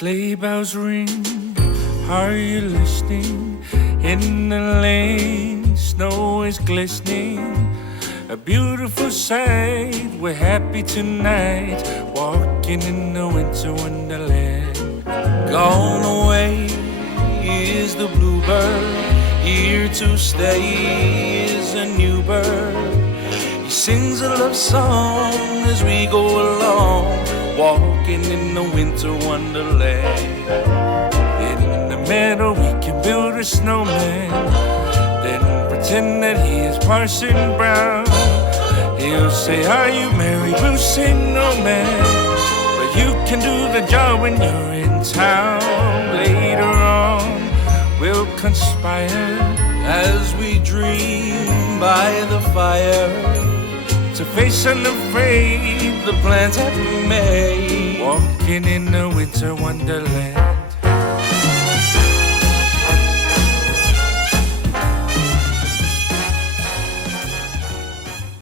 Sleigh bells ring, are you listening? In the lane, snow is glistening. A beautiful sight, we're happy tonight, walking in the winter wonderland. Gone away is the bluebird, here to stay is a new bird. He sings a love song as we go along, walking in the winter wonderland. In the meadow we can build a snowman, then pretend that he is Parson Brown. He'll say, are you married? We'll say, no man, but you can do the job when you're in town. Later on we'll conspire as we dream by the fire, to face unafraid the plans that we made, walking in the winter wonderland.